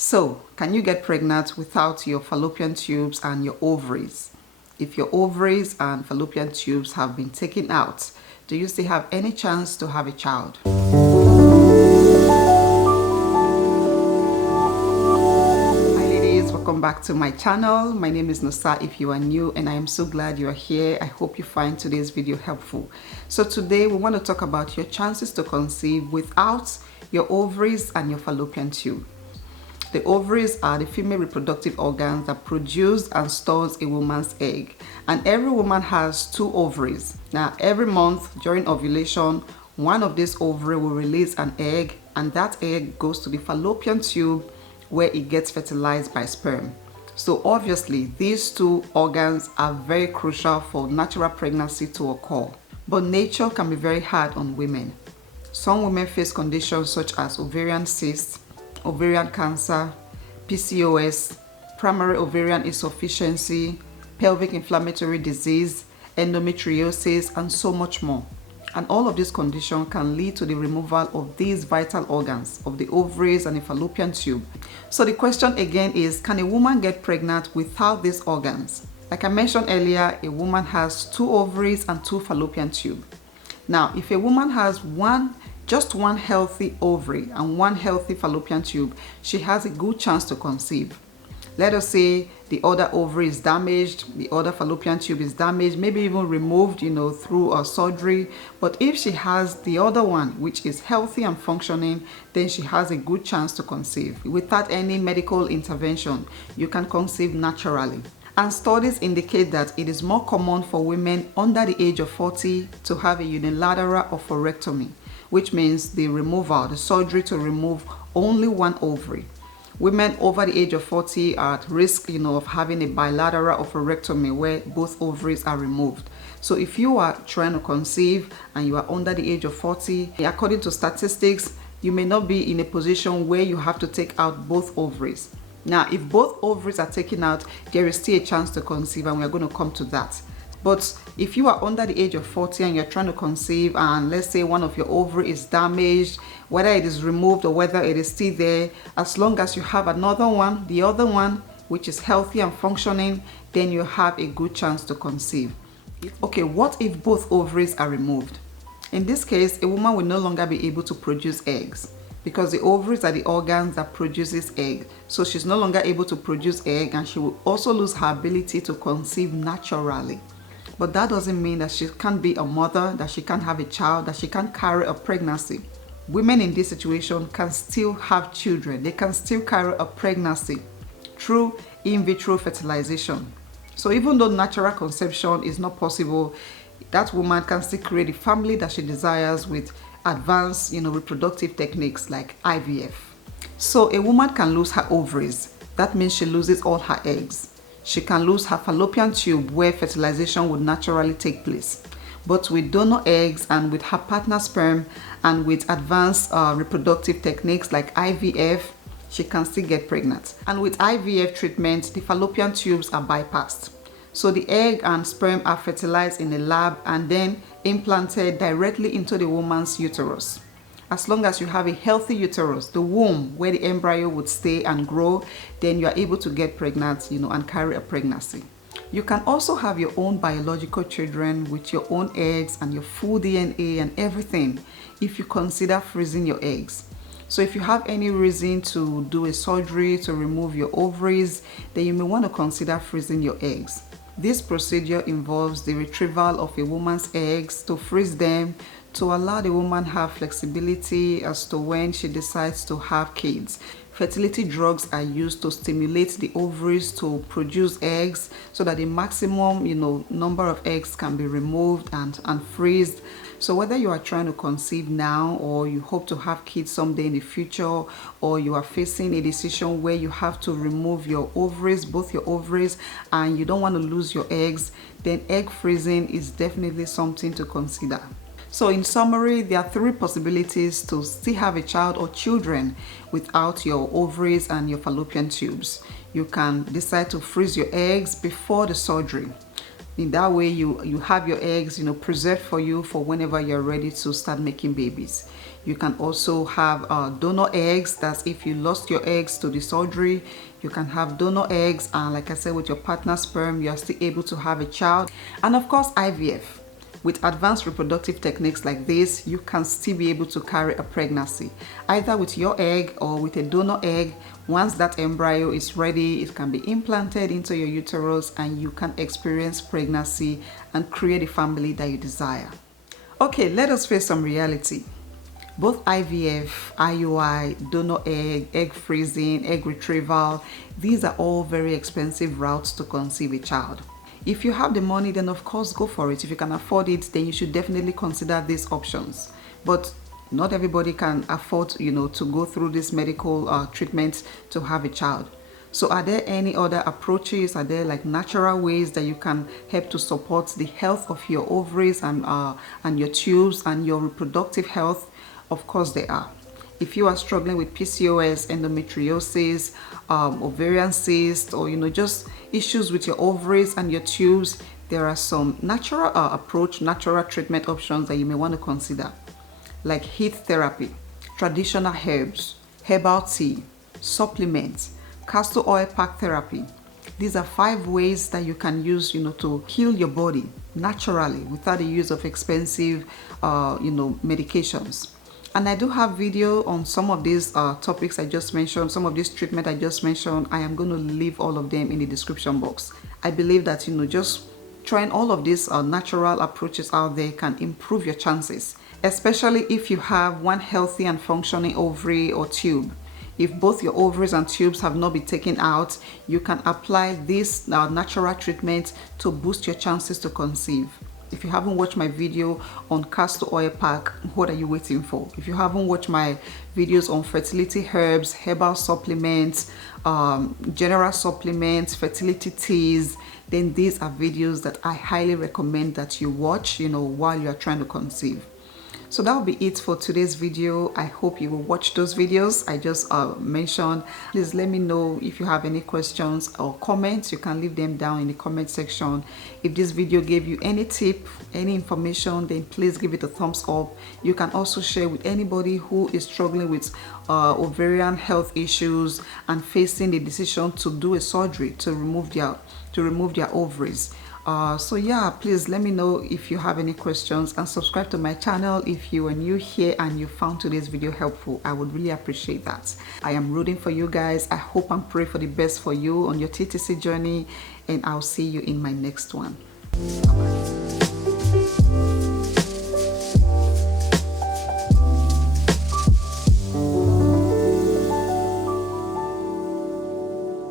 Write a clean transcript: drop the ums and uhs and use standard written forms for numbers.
So, can you get pregnant without your fallopian tubes and your ovaries? If your ovaries and fallopian tubes have been taken out, do you still have any chance to have a child? Hi ladies, welcome back to my channel. My name is Nosa if you are new, and I am so glad you are here. I hope you find today's video helpful. So today we want to talk about your chances to conceive without your ovaries and your fallopian tube. The ovaries are the female reproductive organs that produce and stores a woman's egg. And every woman has 2 ovaries. Now, every month during ovulation, one of these ovaries will release an egg, and that egg goes to the fallopian tube where it gets fertilized by sperm. So obviously, these 2 organs are very crucial for natural pregnancy to occur. But nature can be very hard on women. Some women face conditions such as ovarian cysts, ovarian cancer, PCOS, primary ovarian insufficiency, pelvic inflammatory disease, endometriosis, and so much more. And all of these conditions can lead to the removal of these vital organs of the ovaries and the fallopian tube. So the question again is, can a woman get pregnant without these organs? Like I mentioned earlier, a woman has 2 ovaries and 2 fallopian tubes. Now, if a woman has just one healthy ovary and 1 healthy fallopian tube, she has a good chance to conceive. Let us say the other ovary is damaged, the other fallopian tube is damaged, maybe even removed, through a surgery. But if she has the other one, which is healthy and functioning, then she has a good chance to conceive. Without any medical intervention, you can conceive naturally. And studies indicate that it is more common for women under the age of 40 to have a unilateral oophorectomy, which means the surgery to remove only 1 ovary. Women over the age of 40 are at risk, of having a bilateral oophorectomy where both ovaries are removed. So if you are trying to conceive and you are under the age of 40, according to statistics, you may not be in a position where you have to take out both ovaries. Now, if both ovaries are taken out, there is still a chance to conceive, and we're going to come to that. But if you are under the age of 40 and you're trying to conceive, and let's say one of your ovary is damaged, whether it is removed or whether it is still there, as long as you have another one, the other one, which is healthy and functioning, then you have a good chance to conceive. Okay, what if both ovaries are removed? In this case, a woman will no longer be able to produce eggs, because the ovaries are the organs that produces egg. So she's no longer able to produce egg, and she will also lose her ability to conceive naturally. But that doesn't mean that she can't be a mother, that she can't have a child, that she can't carry a pregnancy. Women in this situation can still have children. They can still carry a pregnancy through in vitro fertilization. So even though natural conception is not possible, that woman can still create a family that she desires with advanced, reproductive techniques like IVF. So a woman can lose her ovaries. That means she loses all her eggs. She can lose her fallopian tube where fertilization would naturally take place. But with donor eggs and with her partner sperm and with advanced reproductive techniques like IVF, she can still get pregnant. And with IVF treatment, the fallopian tubes are bypassed. So the egg and sperm are fertilized in a lab and then implanted directly into the woman's uterus. As long as you have a healthy uterus, the womb where the embryo would stay and grow, then you are able to get pregnant, and carry a pregnancy. You can also have your own biological children with your own eggs and your full DNA and everything if you consider freezing your eggs. So if you have any reason to do a surgery to remove your ovaries, then you may want to consider freezing your eggs. This procedure involves the retrieval of a woman's eggs to freeze them, to allow the woman have flexibility as to when she decides to have kids. Fertility drugs are used to stimulate the ovaries to produce eggs so that the maximum, number of eggs can be removed and freezed. So whether you are trying to conceive now or you hope to have kids someday in the future, or you are facing a decision where you have to remove your ovaries, both your ovaries, and you don't want to lose your eggs, then egg freezing is definitely something to consider. So in summary, there are 3 possibilities to still have a child or children without your ovaries and your fallopian tubes. You can decide to freeze your eggs before the surgery. In that way, you have your eggs, preserved for you for whenever you're ready to start making babies. You can also have donor eggs. That's if you lost your eggs to the surgery, you can have donor eggs, and like I said, with your partner's sperm, you're still able to have a child. And of course, IVF. With advanced reproductive techniques like this, you can still be able to carry a pregnancy, either with your egg or with a donor egg. Once that embryo is ready, it can be implanted into your uterus and you can experience pregnancy and create a family that you desire. Okay, let us face some reality. Both IVF, IUI, donor egg, egg freezing, egg retrieval, these are all very expensive routes to conceive a child. If you have the money, then of course go for it. If you can afford it, then you should definitely consider these options. But not everybody can afford, to go through this medical treatment to have a child. So are there any other approaches? Are there like natural ways that you can help to support the health of your ovaries and your tubes and your reproductive health? Of course there are. If you are struggling with PCOS, endometriosis, ovarian cyst, or just issues with your ovaries and your tubes, there are some natural natural treatment options that you may want to consider, like heat therapy, traditional herbs, herbal tea, supplements, castor oil pack therapy. These are 5 ways that you can use, to heal your body naturally without the use of expensive, medications. And I do have video on some of these topics I just mentioned, some of this treatment I just mentioned. I am going to leave all of them in the description box. I believe that, just trying all of these natural approaches out there can improve your chances, especially if you have one healthy and functioning ovary or tube. If both your ovaries and tubes have not been taken out, you can apply this natural treatment to boost your chances to conceive. If you haven't watched my video on castor oil pack, what are you waiting for? If you haven't watched my videos on fertility herbs, herbal supplements, general supplements, fertility teas, then these are videos that I highly recommend that you watch, while you are trying to conceive. So that will be it for today's video. I hope you will watch those videos I just mentioned. Please let me know if you have any questions or comments. You can leave them down in the comment section. If this video gave you any tip, any information, then please give it a thumbs up. You can also share with anybody who is struggling with ovarian health issues and facing the decision to do a surgery to remove their ovaries. So yeah, please let me know if you have any questions, and subscribe to my channel if you are new here and you found today's video helpful. I would really appreciate that. I am rooting for you guys. I hope and pray for the best for you on your TTC journey, and I'll see you in my next one. Bye-bye.